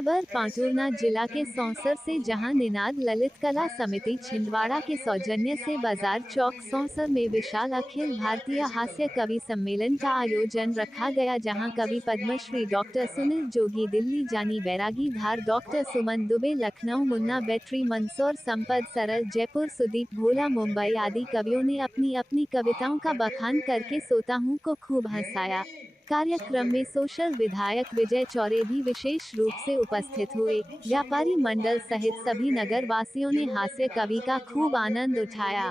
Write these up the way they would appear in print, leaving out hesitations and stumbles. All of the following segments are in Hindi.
खबर पांचोरना जिला के सौंसर से, जहां निनाद ललित कला समिति छिंदवाड़ा के सौजन्य से बाजार चौक सौंसर में विशाल अखिल भारतीय हास्य कवि सम्मेलन का आयोजन रखा गया, जहां कवि पद्मश्री डॉक्टर सुनील जोगी दिल्ली, जानी बैरागी धार, डॉक्टर सुमन दुबे लखनऊ, मुन्ना बैटरी मंदसौर, संपत सरल जयपुर, सुदीप भोला मुंबई आदि कवियों ने अपनी अपनी कविताओं का बखान करके सोता हूं को खूब हंसाया। कार्यक्रम में सोशल विधायक विजय चौरे भी विशेष रूप से उपस्थित हुए। व्यापारी मंडल सहित सभी नगर वासियों ने हास्य कवि का खूब आनंद उठाया।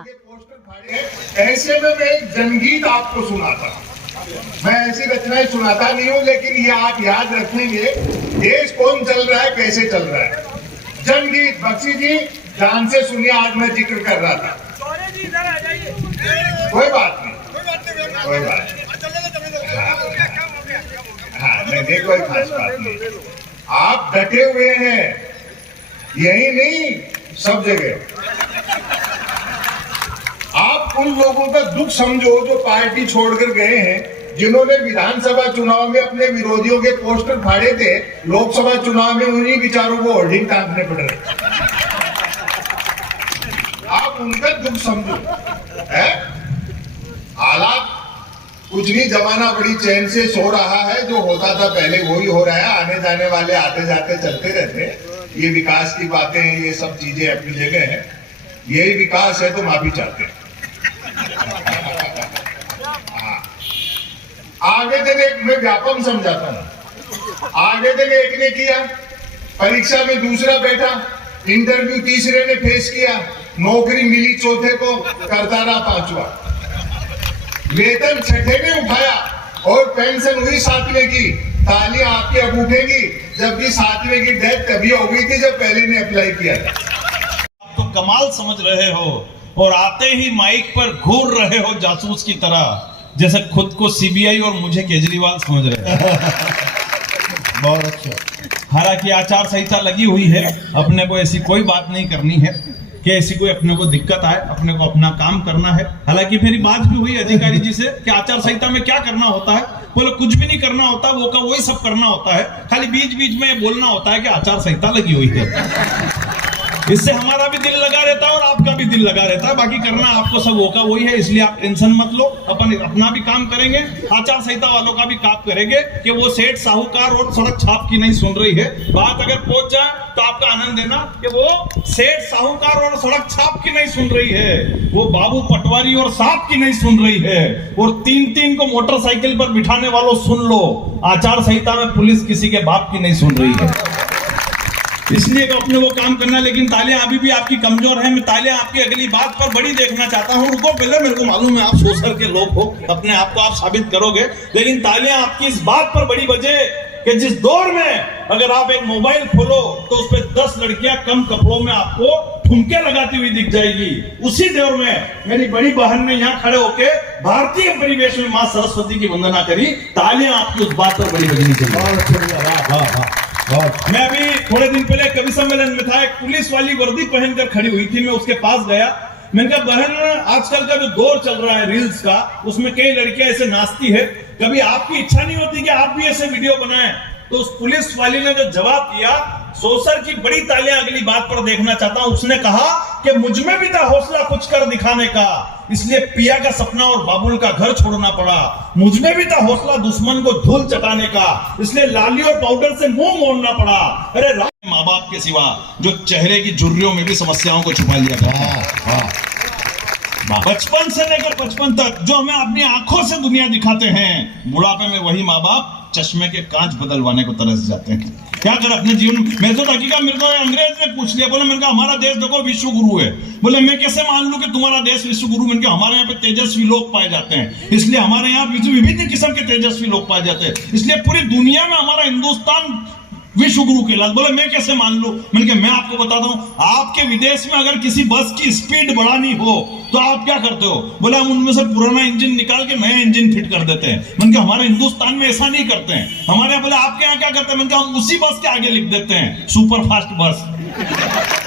ऐसे में मैं एक जनगीत आपको सुनाता हूं। मैं ऐसी रचनाएं सुनाता नहीं हूं, लेकिन ये आप याद रखेंगे देश कौन चल रहा है, कैसे चल रहा है। जनगीत बख्शी जी ध्यान से सुनिए, आज मैं जिक्र कर रहा था। कोई बात नहीं, कोई बात नहीं। हाँ, नहीं, कोई खास बात नहीं। आप डटे हुए हैं, यही नहीं सब जगह। आप उन लोगों का दुख समझो जो पार्टी छोड़कर गए हैं, जिन्होंने विधानसभा चुनाव में अपने विरोधियों के पोस्टर फाड़े थे, लोकसभा चुनाव में उन्हीं विचारों को होर्डिंग टांगने पड़ रहे। आप उनका दुख समझो। हालात कुछ नहीं, जमाना बड़ी चैन से सो रहा है। जो होता था पहले वही हो रहा है। आने जाने वाले आते जाते चलते रहते हैं। ये विकास की बातें हैं, ये सब चीजें अपनी जगह है। यही विकास है तो माफी चाहते हैं। आवेदन एक मैं व्यापक समझाता हूं। आवेदन एक ने किया, परीक्षा में दूसरा बैठा, इंटरव्यू तीसरे ने फेस किया, नौकरी मिली चौथे को, करता रहा पांचवा, वेतन छठे ने उठाया और पेंशन हुई सातवें की। तालियां आपकी अब उठेगी, जबकि सातवें की डेथ तभी हो गई थी जब पहले ने अप्लाई किया था। आप तो कमाल समझ रहे हो और आते ही माइक पर घूर रहे हो जासूस की तरह, जैसे खुद को सीबीआई और मुझे केजरीवाल समझ रहे हो। बहुत अच्छा। हालांकि आचार संहिता लगी हुई है, अपने को ऐसी कोई बात नहीं करनी है कि ऐसी कोई अपने को दिक्कत आए। अपने को अपना काम करना है। हालांकि मेरी बात भी हुई अधिकारी जी से कि आचार संहिता में क्या करना होता है। बोले कुछ भी नहीं करना होता, वो का वही सब करना होता है, खाली बीच बीच में बोलना होता है कि आचार संहिता लगी हुई है। इससे हमारा भी दिल लगा रहता है और आपका भी दिल लगा रहता है। बाकी करना आपको सब होगा वही है, इसलिए आप टेंशन मत लो। अपन अपना भी काम करेंगे, आचार संहिता वालों का भी काम करेंगे कि वो सेठ साहूकार और सड़क छाप की नहीं सुन रही है। बात अगर पहुंच जाए तो आपका आनंद देना कि वो सेठ साहूकार और सड़क छाप की नहीं सुन रही है, वो बाबू पटवारी और सांप की नहीं सुन रही है, और तीन तीन को मोटरसाइकिल पर बिठाने वालों सुन लो, आचार संहिता में पुलिस किसी के बाप की नहीं सुन रही है। इसलिए तो अपने वो काम करना। लेकिन तालियां अभी भी आपकी कमजोर है। मैं तालियां आपकी अगली बात पर बड़ी देखना चाहता हूं। रुको पहले, मेरे को मालूम है आप सोशल के लोग हो, अपने आप को आप साबित करोगे, लेकिन तालियां आपकी इस बात पर बड़ी बजे कि जिस दौर में अगर आप एक मोबाइल खोलो तो उस पर 10 लड़कियां कम कपड़ों में आपको ठुमके लगाती हुई दिख जाएगी, उसी दौर में मेरी बड़ी बहन ने यहाँ खड़े होके भारतीय परिवेश में मां सरस्वती की वंदना करी। तालियां आपकी उस बात पर बड़ी बजनी चाहिए। मैं अभी थोड़े दिन पहले कवि सम्मेलन में था, एक पुलिस वाली वर्दी पहनकर खड़ी हुई थी। मैं उसके पास गया, मैंने कहा बहन, आजकल का जो दौर चल रहा है रील्स का, उसमें कई लड़कियां ऐसे नाचती है, कभी आपकी इच्छा नहीं होती कि आप भी ऐसे वीडियो बनाएं? तो उस पुलिस वाली ने जो जवाब दिया, सोसर की बड़ी तालियां अगली बात पर देखना चाहता हूं। उसने कहा कि मुझ में भी था हौसला कुछ कर दिखाने का, इसलिए पिया का सपना और बाबुल का घर छोड़ना पड़ा। मुझ में भी था हौसला दुश्मन को धूल चटाने का, इसलिए लाली और पाउडर से मुंह मोड़ना पड़ा। अरे माँ बाप के सिवा जो चेहरे की झुर्रियों में भी समस्याओं को छुपा लिया था। बचपन से लेकर 55 तक जो हमें अपनी आंखों से दुनिया दिखाते हैं, बुढ़ापे में वही माँ बाप चश्मे के कांच बदलवाने को तरस जाते हैं। क्या कर अपने जीवन में। तो हकीकत मेरे को अंग्रेज ने पूछ लिया, बोले मैंने कहा हमारा देश देखो विश्व गुरु है। बोले मैं कैसे मान लूं कि तुम्हारा देश विश्व गुरु? मैंने कहा हमारे यहाँ पे तेजस्वी लोग पाए जाते हैं, इसलिए हमारे यहाँ विभिन्न किस्म के तेजस्वी लोग पाए जाते हैं, इसलिए पूरी दुनिया में हमारा हिंदुस्तान विश्व गुरु के लाल। बोले मैं कैसे मान लूं? मैंने कहा मैं आपको बताता हूं, आपके विदेश में अगर किसी बस की स्पीड बढ़ानी हो तो आप क्या करते हो? बोले हम उनमें से पुराना इंजन निकाल के नया इंजन फिट कर देते हैं। मैंने कहा हमारे हिंदुस्तान में ऐसा नहीं करते हैं, हमारे यहाँ। बोले आपके यहाँ क्या करते हैं? मैंने कहा हम उसी बस के आगे लिख देते हैं सुपर फास्ट बस।